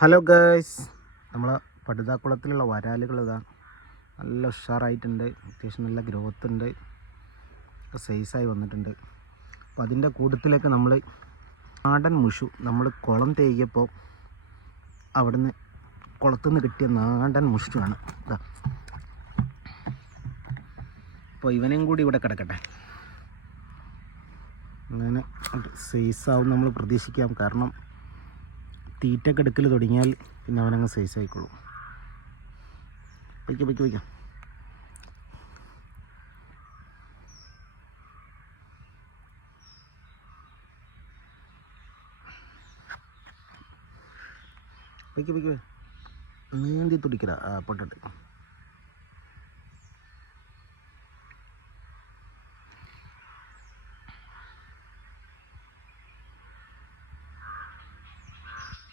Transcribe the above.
Hello guys, നമ്മളെ പടുതാക്കുളത്തിലുള്ള വരാലുകൾ ഇതാ നല്ല ഉഷാറായിട്ടുണ്ട്. അത്യാവശ്യം നല്ല ഗ്രോത്ത് ഉണ്ട്, സൈസായി വന്നിട്ടുണ്ട്. അപ്പോൾ അതിൻ്റെ കൂട്ടത്തിലേക്ക് നമ്മൾ നാടൻ മുഷു നമ്മൾ കുളം തേകിയപ്പോൾ അവിടുന്ന് കുളത്തുനിന്ന് കിട്ടിയ നാടൻ മുഷുവാണ് ഇതാ. അപ്പോൾ ഇവനെയും കൂടി ഇവിടെ കിടക്കട്ടെ, അങ്ങനെ സൈസാവും നമ്മൾ പ്രതീക്ഷിക്കാം. കാരണം തീറ്റൊക്കെ എടുക്കൽ തുടങ്ങിയാൽ പിന്നെ അവനങ്ങ് സൈസ് ആയിക്കോളും. വയ്ക്കാം വയ്ക്കാം വയ്ക്കാം. വയ്ക്കാം വയ്ക്കാം. നീന്തി തുടിക്കല പൊട്ടട്ട്.